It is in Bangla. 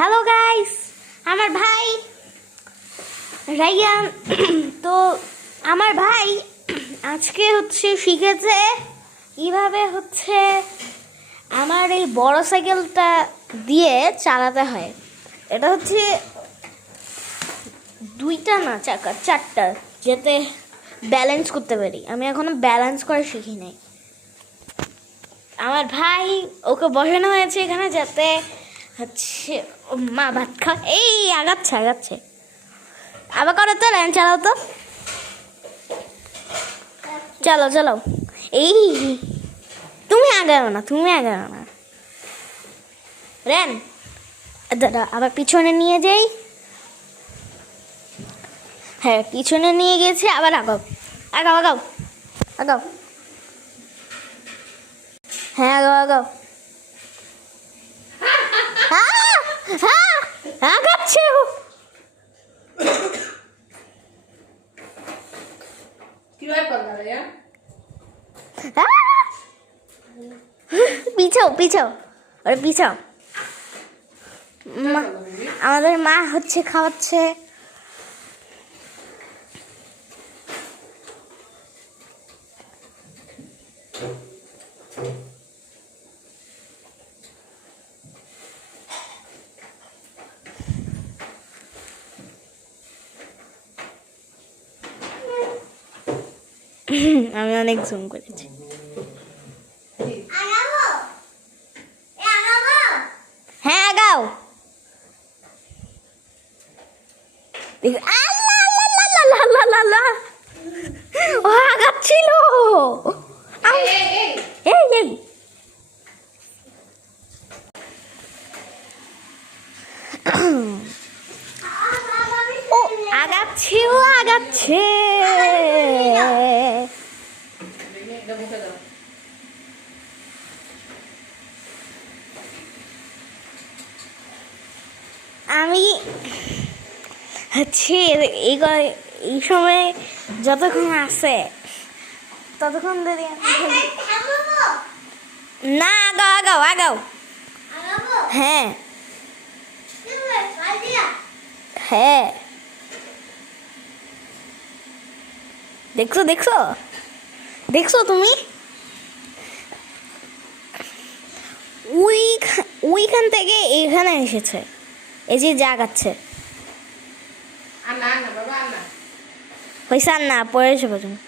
হ্যালো গাইস, আমার ভাই রাইয়ান। তো আমার ভাই আজকে শিখেছে কিভাবে আমার এই বড় সাইকেলটা দিয়ে চালাতে হয়। এটা দুইটা না চাকা, চারটা, যাতে ব্যালেন্স করতে পারি। আমি এখনো ব্যালেন্স করা শিখি নাই। আমার ভাই ওকে বসানো হয়েছে এখানে যাতে মা ভাত খা। এই আগাচ্ছে আবার করো তো, র্যান চালাও তো, চলো। এই তুমি আগাও না র্যান, দাদা আবার পিছনে নিয়ে যাই। হ্যাঁ, পিছনে নিয়ে গেছে, আবার আগাও। হ্যাঁ, আগাও। আগাচ্ছে ও। পিছাও আমাদের মা খাওয়াচ্ছে। আমি অনেক জুম করেছি। হ্যাঁ, আগাও। ও আগাচ্ছিল। ও আগাচ্ছে। আমি এই সময় যতক্ষণ আছে ততক্ষণ ধরে না, আগাও। হ্যাঁ, দেখছো তুমি ওইখান থেকে এখানে এসেছে। এই যে জাগাচ্ছে হয়েছে, আর না পড়ে এসে পর্যন্ত।